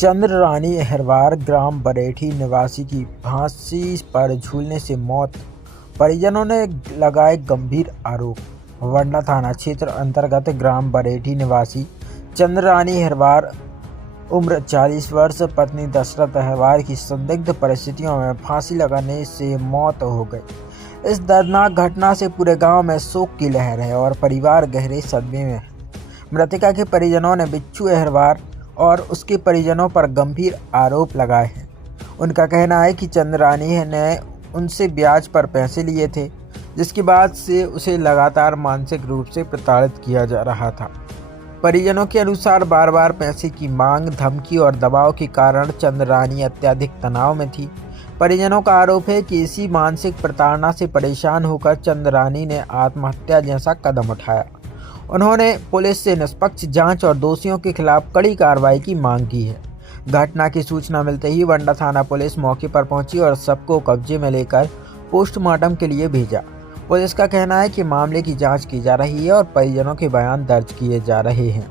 चंद्रारानी अहिरवार ग्राम बरेठी निवासी की फांसी पर झूलने से मौत, परिजनों ने लगाए गंभीर आरोप। वडला थाना क्षेत्र अंतर्गत ग्राम बरेठी निवासी चंद्रारानी अहिरवार उम्र 40 वर्ष पत्नी दशरथ अहिरवार की संदिग्ध परिस्थितियों में फांसी लगाने से मौत हो गई। इस दर्दनाक घटना से पूरे गांव में शोक की लहर है और परिवार गहरे सदमे में है। मृतका के परिजनों ने बिच्छू अहिरवार और उसके परिजनों पर गंभीर आरोप लगाए हैं। उनका कहना है कि चंद्रारानी ने उनसे ब्याज पर पैसे लिए थे, जिसके बाद से उसे लगातार मानसिक रूप से प्रताड़ित किया जा रहा था। परिजनों के अनुसार बार बार पैसे की मांग, धमकी और दबाव के कारण चंद्रारानी अत्यधिक तनाव में थी। परिजनों का आरोप है कि इसी मानसिक प्रताड़ना से परेशान होकर चंद्रारानी ने आत्महत्या जैसा कदम उठाया। उन्होंने पुलिस से निष्पक्ष जांच और दोषियों के खिलाफ कड़ी कार्रवाई की मांग की है। घटना की सूचना मिलते ही वडला थाना पुलिस मौके पर पहुंची और सबको कब्जे में लेकर पोस्टमार्टम के लिए भेजा। पुलिस का कहना है कि मामले की जांच की जा रही है और परिजनों के बयान दर्ज किए जा रहे हैं।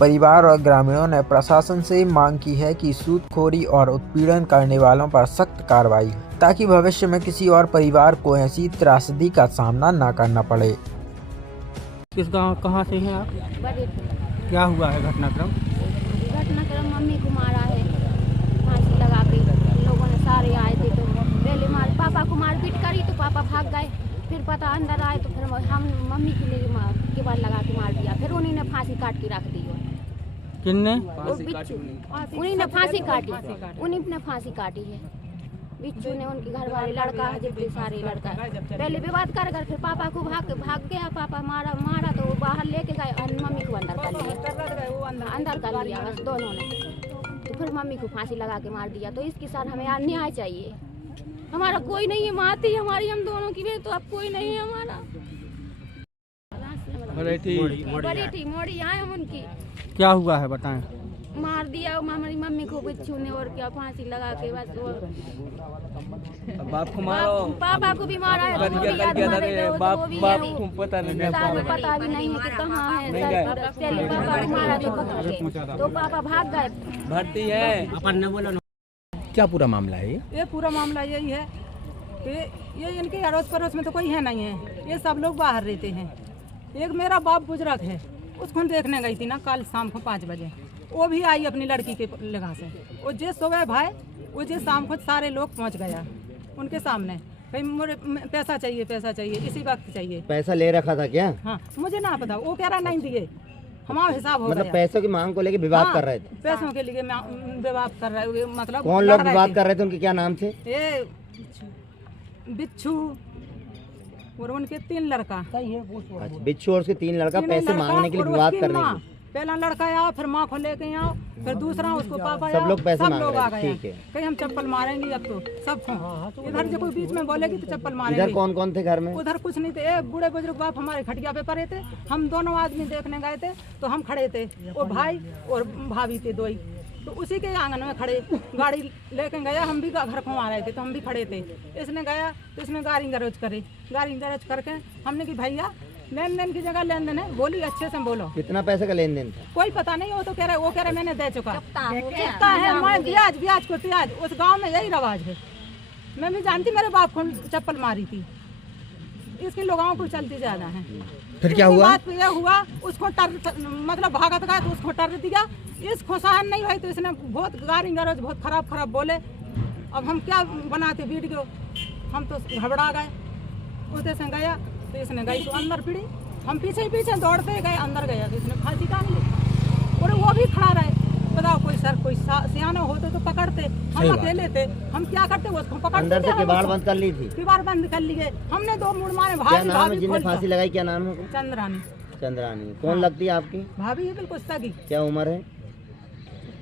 परिवार और ग्रामीणों ने प्रशासन से मांग की है कि सूदखोरी और उत्पीड़न करने वालों पर सख्त कार्रवाई हो, ताकि भविष्य में किसी और परिवार को ऐसी त्रासदी का सामना न करना पड़े। किस गांव कहाँ से हैं आप? बरेठी। क्या हुआ है घटनाक्रम? मम्मी को मारा है फांसी लगा के। लोगों ने सारे आए थे तो पहले पापा को मारपीट करी तो पापा भाग गए। फिर पता अंदर आए तो फिर हम मम्मी के लिए केवल लगा के मार दिया। फिर उन्हीं ने फांसी काट के रख दी। किनने? उन्हीं ने फांसी काटी। उन्हीं ने फांसी काटी है। बिच्छू ने, उनके घर वाले लड़का है, जितने सारे लड़का पहले विवाद कर फिर पापा को भाग गया। पापा मारा तो वो बाहर लेके गए और मम्मी को अंदर कर लिया बस दोनों ने। तो फिर मम्मी को फांसी लगा के मार दिया। तो इसके साथ हमें न्याय चाहिए। हमारा कोई नहीं है, माती हमारी हम दोनों की भी, तो अब कोई नहीं है हमारा। बरेठी मोड़ी आए हम उनकी। क्या हुआ है बताएं? मार दिया हमारी मम्मी को बिच्छू ने, और क्या फांसी लगा के बस। बाप को मारो, पापा को भी मारा है। बाप को पता नहीं, पता भी नहीं है कि कहाँ है। पहले पापा को मारा तो पकड़ के, तो पापा भाग गए। भर्ती है। अपन ने बोला। क्या पूरा मामला है? ये पूरा मामला यही है कि ये इनके अड़ोस पड़ोस में तो कोई है नहीं है। ये सब लोग बाहर रहते हैं। एक मेरा बाप बुजुर्ग है, उसको देखने गई थी ना कल शाम को 5 बजे। वो भी आई अपनी लड़की के लगा से। वो जे सुबह भाई, वो जे शाम को सारे लोग पहुंच गया उनके सामने। भाई मुझे पैसा चाहिए, इसी वक्त चाहिए। पैसा ले रखा था क्या? हाँ, मुझे ना पता। वो कह रहा नहीं दिए, हमारा हिसाब हो मतलब गया। पैसों की मांग को लेके विवाद कर रहे थे। पैसों के लिए विवाद कर रहे, मतलब कौन लोग विवाद कर रहे थे? उनके क्या नाम थे? ये बिच्छू और उनके 3 लड़का। अच्छा, बिच्छू और उसके 3 लड़का पैसे मांगने के लिए विवाद करने के। पहला लड़का आया, फिर माँ को लेके आओ, फिर दूसरा उसको पापा, सब लोग पैसे मांग रहे आ थे। गए। ठीक है। कहीं हम चप्पल मारेंगे अब तो सब इधर से कोई बीच में बोलेगी तो चप्पल मारेंगे। इधर कौन कौन थे घर में? उधर कुछ नहीं थे। एक बूढ़े बुजुर्ग बाप हमारे खटिया पे पड़े थे। हम दोनों आदमी देखने गए थे तो हम खड़े थे। वो भाई और भाभी थे 2 ही। तो उसी के आंगन में खड़े गाड़ी लेके गया। हम भी घर को आ रहे थे तो हम भी खड़े थे। इसने गया तो इसने गाड़ी गरज करके हमने कि भैया लेन देन की जगह लेन देन है, बोली अच्छे से बोलो। कितना पैसे का लेन देन था? कोई पता नहीं। वो कह रहे मैंने दे चुका है। मैं ब्याज को त्याज। उस गांव में यही रवाज है। मैं भी जानती, मेरे बाप को चप्पल मारी थी। इसके लोगों को चलती ज्यादा है। फिर क्या हुआ? बात ये हुआ, उसको मतलब भागत गया तो उसको टर दिया। इसको सहन नहीं हुई तो इसने बहुत गाली गलौज बहुत खराब बोले। अब हम क्या बनाते वीडियो, हम तो घबरा गए। उधर से गया तो इसने गई तो अंदर पीड़ी। हम पीछे दौड़ते गए, अंदर गया तो इसने फांसी टांग ली। और वो भी खड़ा रहे। बताओ, कोई सियाना होते तो पकड़ते। हम अकेले थे, हम क्या करते? उसको पकड़ते। अंदर से किवाड़ बंद कर ली थी? किवाड़ बंद कर लिए हमने। 2 मुड़ मारे। क्या नाम है जिन्हें फांसी लगाई? क्या नाम है? चंद्रारानी। कौन लगती है आपकी? भाभी है बिल्कुल सगी। क्या उम्र है?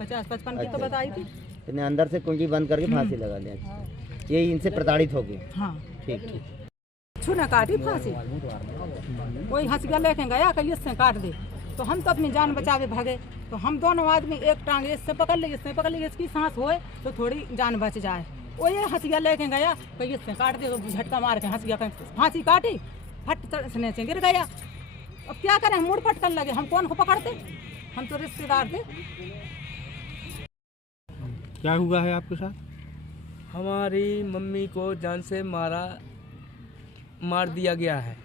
50-55 की तो बताई थी। इतने अंदर से कुंजी बंद करके फांसी लगा दिया। ये इनसे प्रताड़ित हो गए। हाँ, ठीक। छूने काटी फांसी। कोई हंसिया लेके गया कि इससे काट दे। तो हम तो अपनी जान बचावे भागे। तो हम दोनों आदमी एक टांग इससे पकड़ ली, इसकी सांस होए तो थोड़ी जान बच जाए। वो ये हंसिया लेके गया कि इससे काट दे। तो झटका मार के हंसिया फांसी काटी, फट से गिर गया। अब क्या करें? मुड़ पटकन लगे। हम कौन को पकड़ते? हम तो रिश्तेदार थे। क्या हुआ है आपके साथ? हमारी मम्मी को जान से मार दिया गया है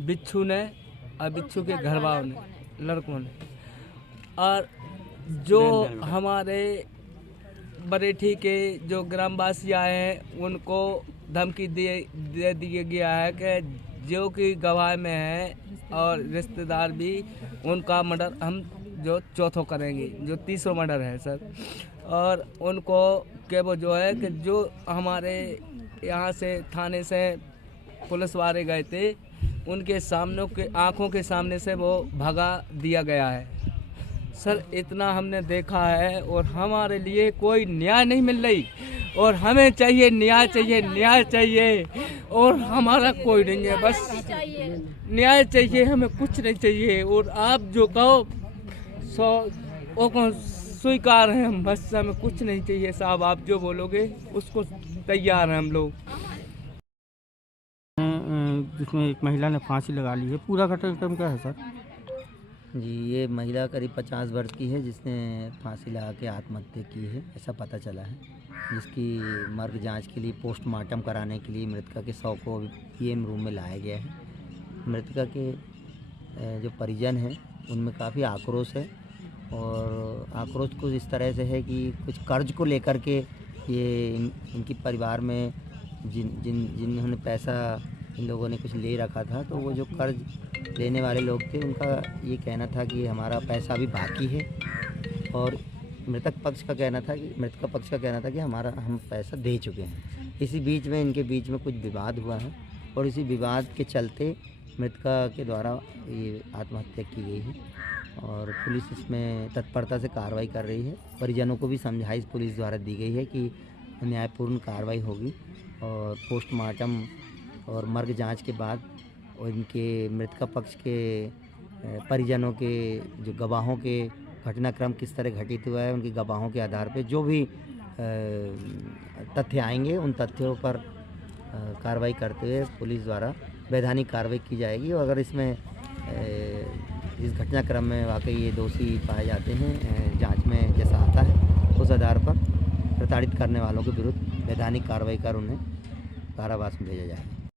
बिच्छू ने और बिच्छू के घर वालों ने, लड़कों ने। और जो हमारे बरेठी के जो ग्रामवासी आए हैं उनको धमकी दे दिया गया है कि जो कि गवाह में है और रिश्तेदार भी, उनका मर्डर हम जो चौथों करेंगे, जो तीसरा मर्डर है सर। और उनको के वो जो है कि जो हमारे यहाँ से थाने से पुलिस वाले गए थे उनके सामने के आँखों के सामने से वो भगा दिया गया है सर। इतना हमने देखा है और हमारे लिए कोई न्याय नहीं मिल रही और हमें चाहिए न्याय, चाहिए न्याय चाहिए और हमारा कोई नहीं है, बस न्याय चाहिए, हमें कुछ नहीं चाहिए। और आप जो कहो वो कौन स्वीकार है हम, बस हमें कुछ नहीं चाहिए साहब, आप जो बोलोगे उसको तैयार हैं हम लोग। जिसमें एक महिला ने फांसी लगा ली है, पूरा घटनाक्रम क्या है सर? जी, ये महिला करीब 50 वर्ष की है जिसने फांसी लगा के आत्महत्या की है, ऐसा पता चला है। जिसकी मर्ग जांच के लिए पोस्टमार्टम कराने के लिए मृतका के शव को पीएम रूम में लाया गया है। मृतका के जो परिजन हैं उनमें काफ़ी आक्रोश है और आक्रोश कुछ इस तरह से है कि कुछ कर्ज को लेकर के ये इनकी परिवार में जिन्होंने पैसा इन लोगों ने कुछ ले रखा था, तो वो जो कर्ज लेने वाले लोग थे उनका ये कहना था कि हमारा पैसा अभी बाकी है और मृतक पक्ष का कहना था कि हम पैसा दे चुके हैं। इसी बीच में इनके बीच में कुछ विवाद हुआ है और इसी विवाद के चलते मृतका के द्वारा ये आत्महत्या की गई है और पुलिस इसमें तत्परता से कार्रवाई कर रही है। परिजनों को भी समझाइश पुलिस द्वारा दी गई है कि न्यायपूर्ण कार्रवाई होगी और पोस्टमार्टम और मर्ग जांच के बाद और इनके मृतका पक्ष के परिजनों के जो गवाहों के घटनाक्रम किस तरह घटित हुआ है, उनकी गवाहों के आधार पर जो भी तथ्य आएंगे उन तथ्यों पर कार्रवाई करते हुए पुलिस द्वारा वैधानिक कार्रवाई की जाएगी। और अगर इसमें इस घटनाक्रम में वाकई ये दोषी पाए जाते हैं, जांच में जैसा आता है उस आधार पर प्रताड़ित करने वालों के विरुद्ध वैधानिक कार्रवाई कर उन्हें कारावास में भेजा जाए।